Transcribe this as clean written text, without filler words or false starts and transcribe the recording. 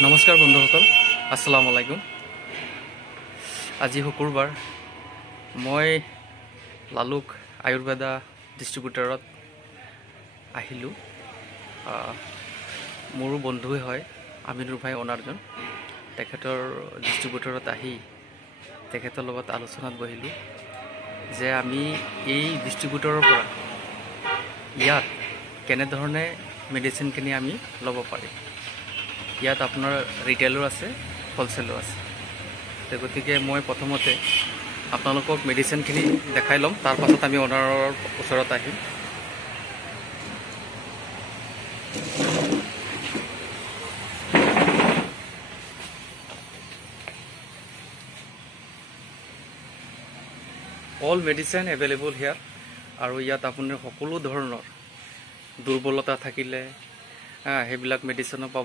নমস্কাৰ বন্ধুসকল, আসসালামু আলাইকুম। আজি শুকুৰবাৰ মই লালুক আয়ুৰ্বেদা ডিষ্ট্ৰিবিউটৰত আহিলোঁ। মোৰো বন্ধুৱে হয় আমিনুৰ ভাই অনাৰজন। তেখেতৰ ডিষ্ট্ৰিবিউটৰত আহি তেখেতৰ লগত আলোচনাত বহিলোঁ যে আমি এই ডিষ্ট্ৰিবিউটৰৰ পৰা ইয়াত কেনেধৰণে মেডিচিনখিনি আমি ল'ব পাৰিম। ইয়াত আপোনাৰ ৰিটেইলো আছে, হ'লচেলো আছে। গতিকে মই প্ৰথমতে আপোনালোকক মেডিচিনখিনি দেখাই ল'ম, তাৰ পাছত আমি অনাৰৰ ওচৰত আহিম। অল মেডিচিন এভেইলেবল হিয়াৰ। আৰু ইয়াত আপোনাৰ সকলো ধৰণৰ দুৰ্বলতা থাকিলে সেইবিলাক মেডিচিনো পাব।